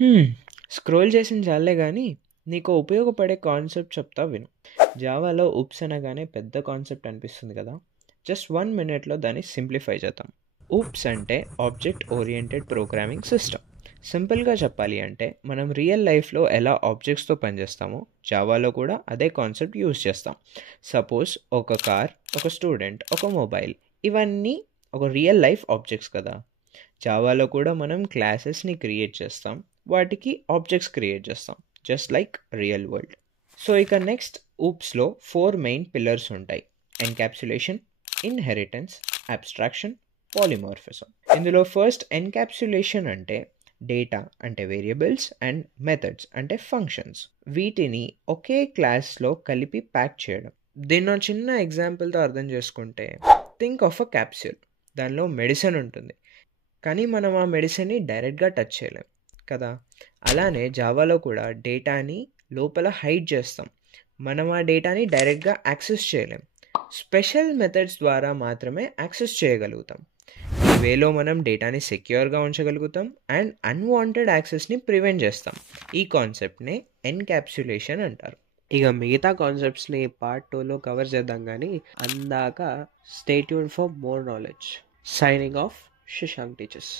హ్మ్. స్క్రోల్ చేసింది చాల్లే గానీ, నీకో ఉపయోగపడే కాన్సెప్ట్ చెప్తా విను. జావాలో ఊప్స్ అనగానే పెద్ద కాన్సెప్ట్ అనిపిస్తుంది కదా! జస్ట్ 1 మినిట్‌లో దాన్ని సింప్లిఫై చేద్దాం. ఊప్స్ అంటే ఆబ్జెక్ట్ ఓరియెంటెడ్ ప్రోగ్రామింగ్ సిస్టమ్. సింపుల్‌గా చెప్పాలి అంటే, మనం రియల్ లైఫ్‌లో ఎలా ఆబ్జెక్ట్స్‌తో పనిచేస్తామో, జావాలో కూడా అదే కాన్సెప్ట్ యూజ్ చేస్తాం. సపోజ్ ఒక కార్, ఒక స్టూడెంట్, ఒక మొబైల్ ఇవన్నీ ఒక రియల్ లైఫ్ ఆబ్జెక్ట్స్ కదా! జావాలో కూడా మనం క్లాసెస్ని క్రియేట్ చేస్తాం, వాటికి ఆబ్జెక్ట్స్ క్రియేట్ చేస్తాం, just like real world. So ఇక నెక్స్ట్ ఊప్స్లో 4 మెయిన్ పిల్లర్స్ ఉంటాయి: ఎన్క్యాప్సులేషన్, ఇన్హెరిటెన్స్, అబ్స్ట్రాక్షన్, పాలిమార్ఫిజం. ఇందులో ఫస్ట్ ఎన్క్యాప్సులేషన్ అంటే డేటా అంటే వేరియబుల్స్ అండ్ మెథడ్స్ అంటే ఫంక్షన్స్, వీటిని ఒకే క్లాస్లో కలిపి ప్యాక్ చేయడం. దీన్ని చిన్న ఎగ్జాంపుల్తో అర్థం చేసుకుంటే, థింక్ ఆఫ్ అ క్యాప్సూల్. దానిలో మెడిసిన్ ఉంటుంది, కానీ మనం ఆ మెడిసిన్‌ని డైరెక్ట్‌గా టచ్ చేయలేం కదా! అలానే జావాలో కూడా డేటాని లోపల హైడ్ చేస్తాం. మనం ఆ డేటాని డైరెక్ట్‌గా యాక్సెస్ చేయలేం. స్పెషల్ మెథడ్స్ ద్వారా మాత్రమే యాక్సెస్ చేయగలుగుతాం. ఈ వేలో మనం డేటాని సెక్యూర్‌గా ఉంచగలుగుతాం అండ్ అన్‌వాంటెడ్ యాక్సెస్‌ని ప్రివెంట్ చేస్తాం. ఈ కాన్సెప్ట్‌నే ఎన్‌క్యాప్సులేషన్ అంటారు. ఇక మిగతా కాన్సెప్ట్స్ని పార్ట్ 2లో కవర్ చేద్దాం కానీ అందాక stay tune for more knowledge. Signing off, Shashank teachers.